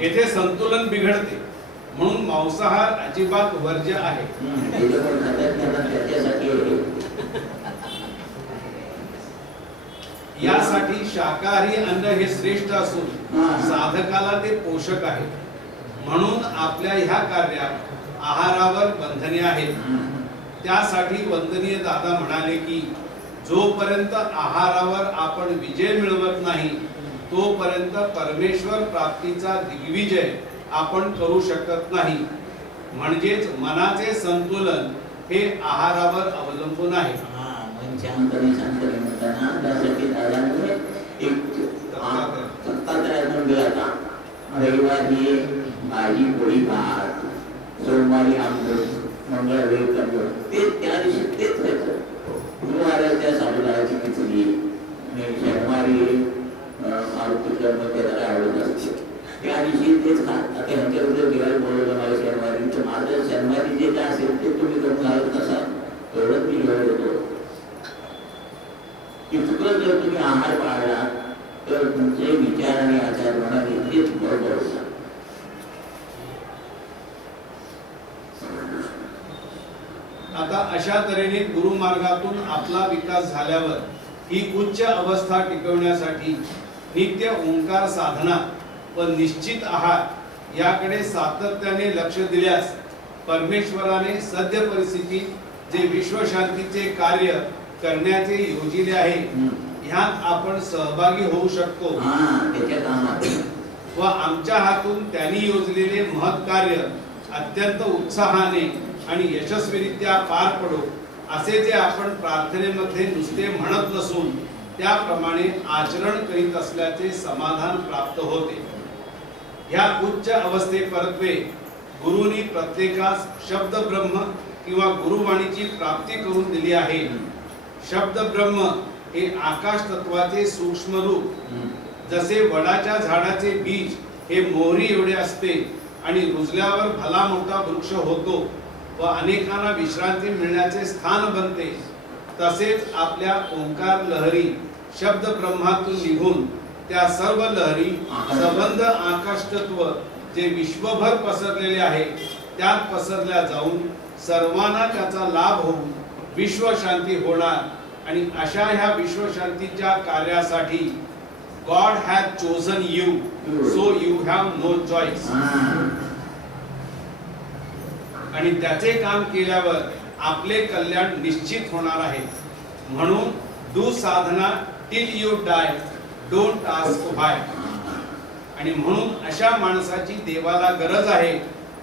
येथे संतुलन बिघडते म्हणून मांसाहार अजिबात वर्ज्य आहे. यासाठी शाकाहारी अन्न हे श्रेष्ठ असून साधकाला ते पोषक आहे. म्हणून आपल्या ह्या कार्यात आहारावर बंधने आहेत. त्यासाठी वंदनीय दादा म्हणाले की जोपर्यंत आहारावर आपण विजय मिळवत नाही तोपर्यंत परमेश्वर प्राप्तीचा दिग्विजय आपण करू शकत नाही. म्हणजेच मनाचे संतुलन हे आहारावर अवलंबून आहे. रविवारी भाजी पोळी भात, सोमवारी आमरस, मंगळवारी कन्नड, ते त्या दिवशी तेच खायचं. गुरुवाराच्या साबुदाण्याची खिचडी, शनिवारी मारुतीच्या त्याला आवडत असते त्या दिवशी तेच खा. आता ह्यांच्याबद्दल गिरायला बोलवलं मला शनिवारी, तर माझं शनिवारी जे काय असेल ते तुम्ही करून घालत नसा एवढंच मी घेऊन येतो. इतकं जर तुम्ही आहार पाळला तर तुमचे विचार आणि आचार म्हणाले तेच बरोबर होतात. आता अशा तऱ्हेने गुरुमार्गातून आपला विकास झाल्यावर ही उच्च अवस्था टिकवण्यासाठी नित्य ओंकार साधना व निश्चित आहार याकडे सातत्याने लक्ष दिल्यास परमेश्वराने सद्य परिस्थितीत जे विश्वशांतीचे कार्य करण्याचे योजिले आहे ह्यात आपण सहभागी होऊ शकतो व आमच्या हातून त्यांनी योजलेले महत् कार्य अत्यंत उत्साहाने आणि यशस्वीरित्या पार पडो असे जे आपण प्रार्थनेमध्ये नुसते म्हणत नसून त्याप्रमाणे आचरण करीत असल्याचे समाधान प्राप्त होते. ह्या उच्च अवस्थेपरत्वे गुरुनी प्रत्येकास शब्द ब्रह्म किंवा गुरुवाणीची प्राप्ती करून दिली आहे. शब्द ब्रह्म हे आकाश तत्वाचे सूक्ष्म रूप. जसे वडाच्या झाडाचे बीज हे मोहरी एवढे असते आणि रुजल्यावर भला मोठा वृक्ष होतो व अनेकांना विश्रांती मिळण्याचे स्थान बनते, तसेच आपल्या ओंकार लहरी शब्द ब्रह्मातून निघून त्या सर्व लहरी संबंध आकाश तत्व जे विश्वभर पसरलेले आहे त्यात पसरल्या जाऊन सर्वांना त्याचा लाभ होऊन विश्वशांती होणार. आणि अशा ह्या विश्वशांतीच्या कार्यासाठी God has chosen you, so you have no choice. आणि त्याचे काम केल्यावर आपले कल्याण निश्चित होणार आहे. म्हणून do Sadhana till you die, don't ask why. आणि म्हणून अशा माणसाची देवाला गरज आहे.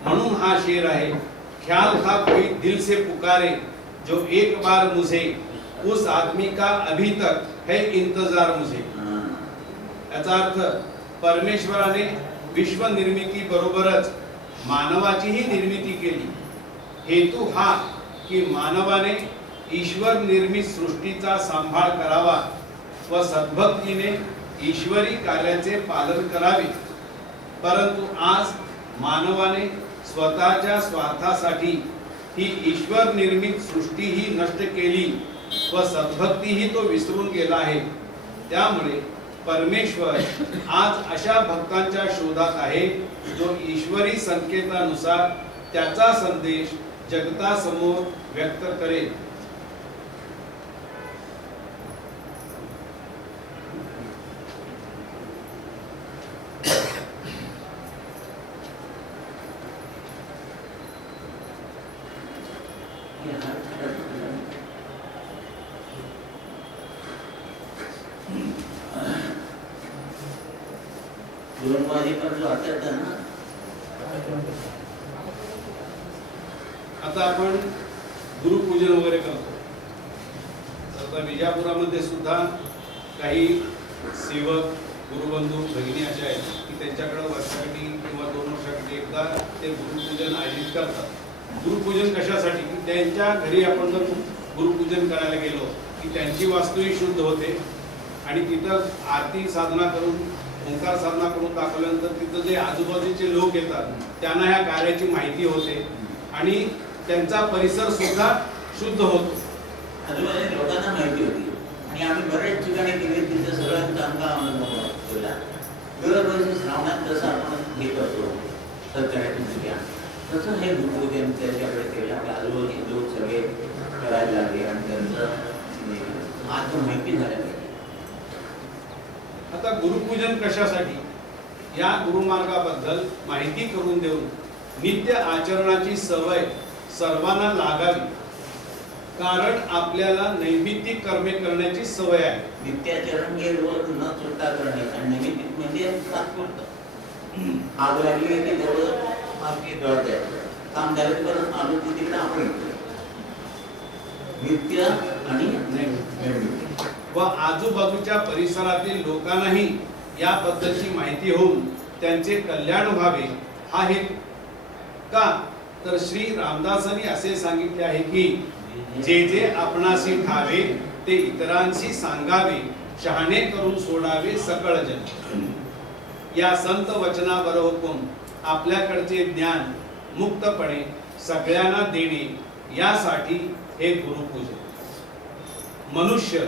म्हणून हा शेर आहे, ख्याल था कोई दिल से पुकारे जो एक बार मुझे, उस आदमी का अभी तक है इंतजार मुझे. याचा अर्थ परमेश्वराने विश्व निर्मिती बरोबरच मानवाचीही निर्मिती केली. हेतू हा की मानवाने ईश्वर निर्मित सृष्टीचा सांभाळ करावा व सद्भक्तीने ईश्वरी कार्याचे पालन करावे. परंतु आज मानवाने स्वतःच्या स्वार्थासाठी ही ईश्वर निर्मित सृष्टी ही नष्ट केली व सद्भक्तीही तो विसरून गेला आहे. त्यामुळे परमेश्वर आज अशा भक्तांच्या शोधात आहे जो ईश्वरी संकेतानुसार त्याचा संदेश जगतासमोर व्यक्त करेल. आता आपण गुरुपूजन वगैरे करतो. आता विजापुरामध्ये सुद्धा काही सेवक गुरुबंधू भगिनी असे आहेत की त्यांच्याकडे वर्षाकाठी किंवा 2 वर्षाकाठी एकदा ते गुरुपूजन आयोजित करतात. गुरुपूजन कशासाठी की त्यांच्या घरी आपण जर गुरुपूजन करायला गेलो की त्यांची वास्तूही शुद्ध होते आणि तिथं आरती साधना करून ओंकार साधना करून दाखवल्यानंतर तिथं जे आजूबाजूचे लोक येतात त्यांना ह्या कार्याची माहिती होते आणि त्यांचा परिसर सुद्धा शुद्ध होतो. आजूबाजूच्या लोकांना माहिती होती आणि आम्ही बरेच ठिकाणी गेले तिथे सगळं चांगला अनुभव केला. दरवर्षी श्रावणात जसं आपण हे करतो सत्याग्रह तसं हे गुरुपूजन त्याच्याकडे केलं. आपल्या आजूबाजूचे लोक सगळे करायला लागले आणि त्यांचं आज माहिती झालं. आता गुरुपूजन कशासाठी या गुरुमार्गाबद्दल माहिती करून देऊन नित्य आचरणाची सवय सर्वांना लागावी. कारण आपल्याला नैमित्तिक कर्मे करण्याची सवय आहे. नित्याचरण हे रोज न चुकता करणे आणि नैमित्तिक म्हणजे तात्पुरतं. आग लागली की तेवढं आपली जळत आहे. काम झालं परत आलो की तिकडे आपण नित्य आणि नैमित्तिक व आजूबाजूच्या परिसरातील लोकांनाही याबद्दलची माहिती होऊन त्यांचे कल्याण व्हावे हा हेतू. का तर श्री रामदासांनी असे सांगितले आहे की जे जे आपणासी ठावे ते इतरांशी सांगावे, शहाणे करून सोडावे सकळ जन. या संत वचनावर हुकून आपल्याकडचे ज्ञान मुक्तपणे सगळ्यांना देणे यासाठी हे गुरुपूजन. मनुष्य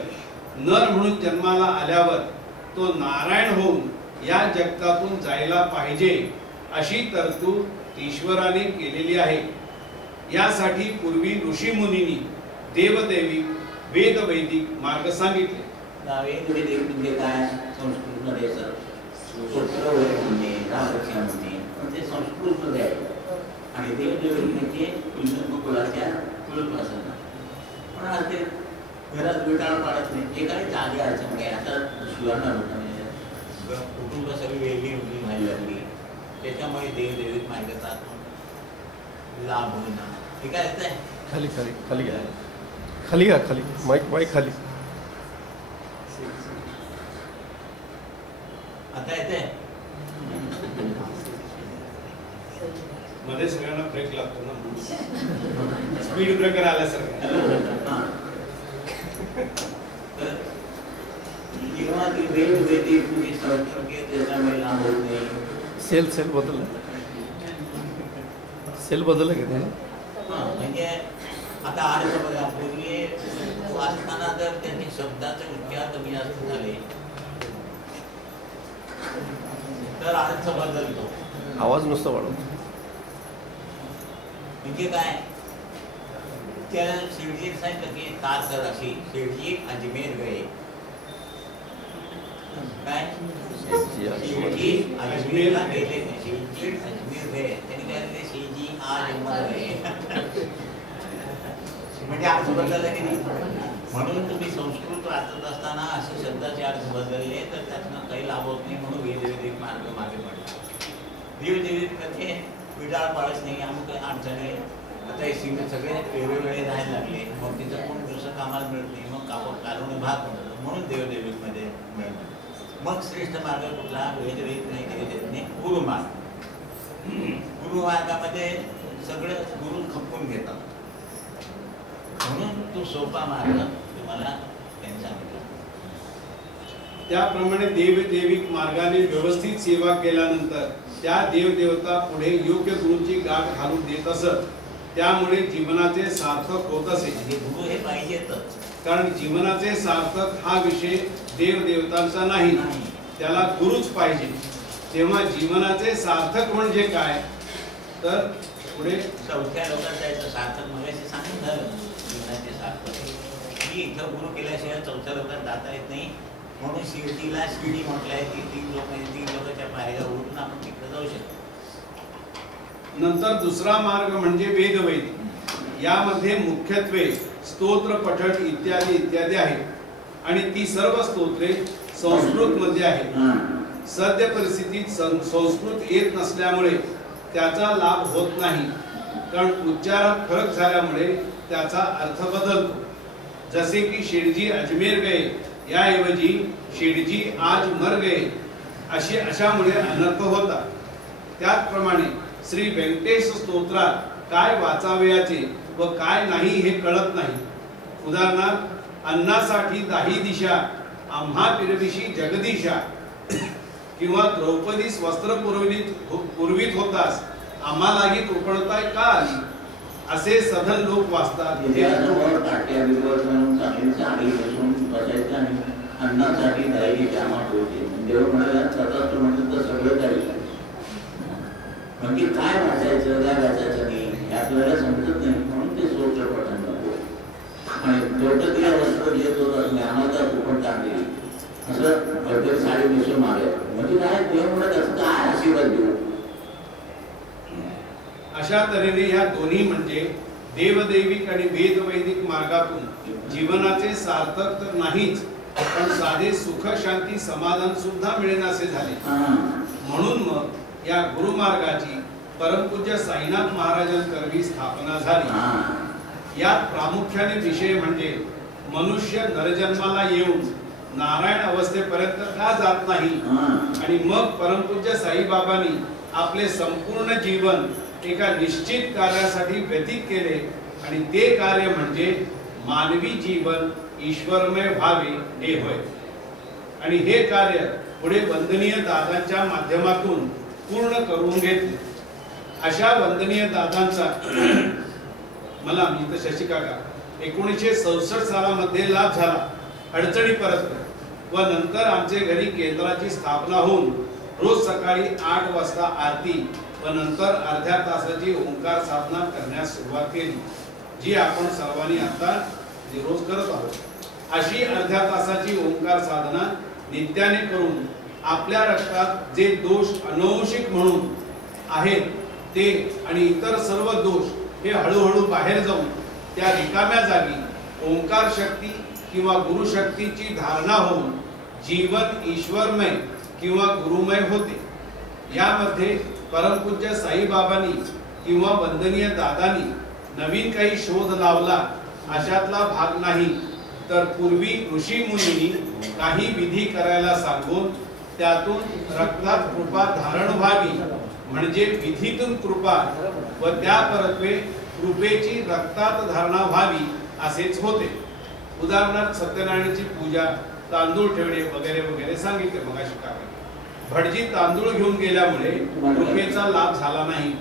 नर म्हणून जन्माला आल्यावर तो नारायण होऊन या जगतातून जायला पाहिजे अशी तरतूद ईश्वराने केलेली आहे. यासाठी पूर्वी ऋषी मुनींनी देवदैविक वेद वैदिक मार्ग सांगितले. वेद वैदिक म्हणजे काय? संस्कृतमध्ये सूत्र म्हणणे, रामरक्षा म्हणणे म्हणजे संस्कृतमध्ये आहे. आणि देवदैविक म्हणजे कुलाच्या कुलपासना. पण आज ते घरात विटाळ पाडत नाही. जे काही जागे अडचण काय आता सुधारणा होत नाही. कुटुंब सगळी वेगळी वेगळी व्हायला लागली. त्याच्यामुळे देवदैविक मार्गाचा लाभ होईना. हे काय येत आहे? खाली खाली खाली घ्या, खाली घ्या, खाली माईक खाली. आता येते मध्ये सगळ्यांना ब्रेक लागतो ना, स्पीड ब्रेकर आल्यासारखं. किंवा ती वेगवेगळी तुझी संस्कृती त्याच्यामुळे लाभ होत नाही. सेल बदलला, सेल बदलला की नाही? म्हणजे आता अर्थ बघा, पूर्वी वाचताना जर त्यांनी शब्दाचे उच्चार कमी जास्त झाले तर अर्थ बदलतो. आवाज नुसता वाढवतो. म्हणजे काय? त्या शिवजी सांगितलं की तार कर अशी शिवजी अजमेर गए. काय? शिवजी अजमेरला गेले. शिवजी अजमेर गए. त्यांनी काय केले? शिवजी आज गए. म्हणजे अर्थ बदलला की नाही? म्हणून तुम्ही संस्कृत वाचत असताना असे शब्दाचे अर्थ बदलले तर त्यातनं काही लाभ होत नाही. म्हणून वेदवेदिक मार्ग मागे पडला. देवदेविक मध्ये विटाळ पाळत नाही. अमुक अडचणी आता हे सगळे वेगवेगळे राहायला लागले. मग तिथं कोण दुसरं कामाला मिळत नाही. मग काढून भाग पडतो. म्हणून देवदेविक मध्ये मिळत. मग श्रेष्ठ मार्ग कुठला? वेदवेदिक नाही, देवदेविक नाही, गुरुमार्ग. गुरुमार्गामध्ये सगळं गुरु खपवून घेतात. म्हणून तो सोपा मार्ग तुम्हाला त्यांनी सांगितला. त्याप्रमाणे देवदैविक मार्गाने व्यवस्थित सेवा केल्यानंतर त्या देवदेवता पुढे योग्य गुरूंची गाठ घालून देत असत. त्यामुळे जीवनाचे सार्थक होत असे. गुरु हे पाहिजेतच. कारण जीवनाचे सार्थक हा विषय देवदेवतांचा नाही, त्याला गुरुच पाहिजे. तेव्हा जीवनाचे सार्थक म्हणजे काय? तर पुढे चौथ्या लोकांचा याचं सार्थक मगाशी सांगून झालं. जीवनाचे सार्थक की इथं गुरु केल्याशिवाय चौथ्या लोकांना जाता येत नाही. म्हणून शिर्डीला शिर्डी म्हटलंय की 3 लोकांच्या पायऱ्या उडून आपण तिकडे जाऊ शकतो. नंतर दुसरा मार्ग म्हणजे वेदवैदिक. यामध्ये मुख्यत्वे स्तोत्र पठण इत्यादी इत्यादी आहेत आणि ती सर्व स्तोत्रे संस्कृत मध्ये आहेत. सद्य परिस्थितीत संस्कृत येत नसल्यामुळे त्याचा लाभ होत नाही. कारण उच्चारात फरक झाल्यामुळे त्याचा अर्थ बदलतो. जसे की शेठजी अजमेर गए याऐवजी शेठजी आज मर गए अशामुळे अनर्थ होता। त्याचप्रमाणे श्री व्यंकटेश स्तोत्रात काय वाचावयाचे व काय नाही हे कळत नाही। उदाहरणार्थ अन्नासाठी दाही दिशा आम्हा पिरविशी जगदीशा किंवा द्रौपदीस वस्त्र पुरवित होतास आम्हालाही कृपणता का आली असे सधन लोक वाचतात। अन्नासाठी दाही कामा होते देव म्हणाला तथास्तु म्हणतात तर सगळं काही म्हणजे काय वाचायचं काय वाचायचं नाही हे आपल्याला समजत नाही म्हणून ते स्तोत्र पठण करतो। आणि द्रौपदीला वस्त्र घेत होता ज्ञानाचा कुपन टाकले असं भरपूर साडी नेसून मागे म्हणजे काय देव म्हणत असं काय आशीर्वाद देऊ। अशा तऱ्हेने या दोन्ही म्हणजे देवदैविक आणि वेदवैदिक मार्गातून जीवनाचे सार्थक तर नाहीच पण साधे सुख शांती समाधान सुद्धा मिळेनासे झाले। म्हणून मग या गुरुमार्गाची परमपूज्य साईनाथ महाराजांकरवी स्थापना झाली। यात प्रामुख्याने विषय म्हणजे मनुष्य नरजन्माला येऊन नारायण अवस्थेपर्यंत का जात नाही आणि मग परमपूज्य साईबाबांनी आपले संपूर्ण जीवन एका निश्चित कार्यासाठी व्यतीत केले आणि ते कार्य म्हणजे मानवी जीवन ईश्वरमय व्हावे हे होय। आणि हे कार्य पुढे वंदनीय दादांच्या माध्यमातून पूर्ण करून घेतले। अशा वंदनीय दादांचा मला मित्र शशिकाका 1967 सालामध्ये लाभ झाला अडचणी परत व नंतर आमचे घरी केंद्राची स्थापना होऊन रोज सकाळी 8 वाजता आरती व नंतर अर्ध्या तासाची ओंकार साधना करण्यास सुरुवात केली जी आपण सर्वांनी आता रोज करत आहोत। अशी अर्ध्या तासाची ओंकार साधना नित्याने करून आपल्या रक्तात जे दोष अनौषिक म्हणून आहेत ते आणि इतर सर्व दोष हे हळूहळू बाहेर जाऊन त्या रिकाम्या जागी ओंकार शक्ती किंवा गुरु शक्तीची धारणा होऊन जीवन ईश्वरमय किंवा गुरुमय होते। यामध्ये परमपूज्य साईबाबांनी किंवा वंदनीय दादांनी नवीन काही शोध लावला अशातला भाग नाही तर पूर्वी ऋषी मुनींनी काही विधी करायला सांगून त्यातून रक्तात कृपा धारण व्हावी म्हणजे विधीतून कृपा व त्या परत्वे कृपेची रक्तात धारणा व्हावी असेच होते। उदाहरणार्थ सत्यनारायणाची पूजा तांदूळ ठेवणे वगैरे वगैरे सांगितले मगाशी काय भटजी तांदूळ घेऊन गेल्यामुळे कृपेचा लाभ झाला नाही।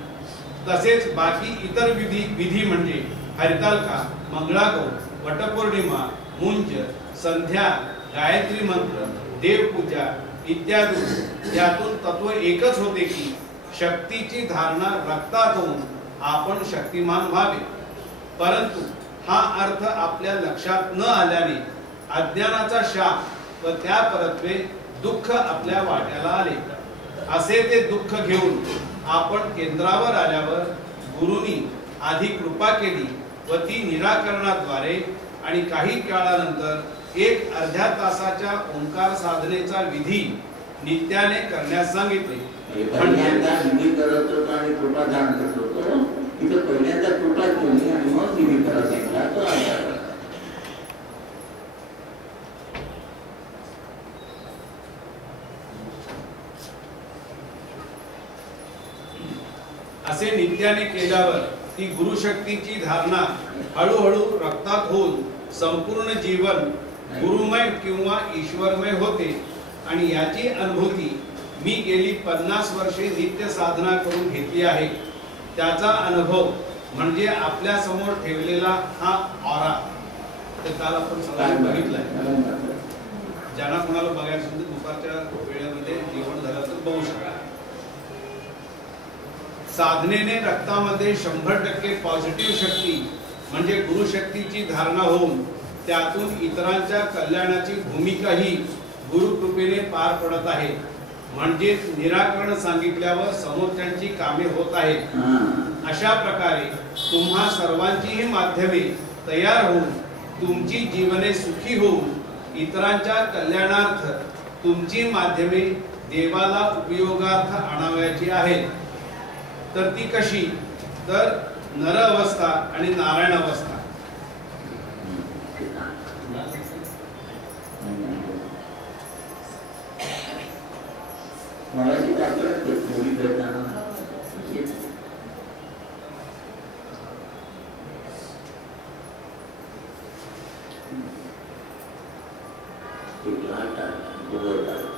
तसेच बाकी इतर विधी म्हणजे हरितालिका मंगळागौर वटपौर्णिमा मुंज संध्या गायत्री मंत्र देवपूजा इत्यादी यातून तत्व एकच होते की शक्तीची धारणा रक्तात होऊन आपण शक्तिमान व्हावे। परंतु हा अर्थ आपल्या लक्षात न आल्याने अज्ञानाचा शाप व त्या परत्वे दुःख आपल्या वाट्याला आले। असे ते दुःख घेऊन आपण केंद्रावर आल्यावर गुरुनी आधी कृपा केली व ती निराकरणाद्वारे आणि काही काळानंतर एक अर्ध्या तासाच्या ओंकार साधनेचा विधी नित्याने करण्यास सांगितले। पहिल्यांदा विधी करत होतो आणि कृपा दान करत होतो इथे पहिल्यांदा कृपा केली आणि मग विधी करत सांगितला तो आता असे नित्याने केल्यावर ती गुरुशक्तीची धारणा हळूहळू रक्तात होऊन संपूर्ण जीवन गुरुमय किंवा ईश्वरमय होते आणि याची अनुभूती मी गेली 50 वर्षे नित्य साधना करून घेतली आहे। त्याचा अनुभव म्हणजे आपल्या समोर ठेवलेला हा ऑरा ते काल आपण सगळ्यांनी बघितलाय। ज्यांना कोणाला बघायचं असेल तर दुपारच्या वेळेमध्ये जेवण झालं तर बघू शकता। साधनेने रक्तामध्ये 100% पॉझिटिव्ह शक्ती म्हणजे गुरुशक्तीची धारणा होऊन त्यातून इतरांच्या कल्याणाची भूमिकाही गुरुकृपेने पार पडत आहे। म्हणजे निराकरण सांगितल्यावर समोरच्यांची कामे होत आहेत। अशा प्रकारे तुम्हा सर्वांचीही माध्यमे तयार होऊन तुमची जीवने सुखी होऊन इतरांच्या कल्याणार्थ तुमची माध्यमे देवाला उपयोगार्थ आणावयाची आहेत। तर ती कशी तर नर अवस्था आणि नारायण अवस्था मगाशी आपल्याला थोडी करताना एक लाट आला,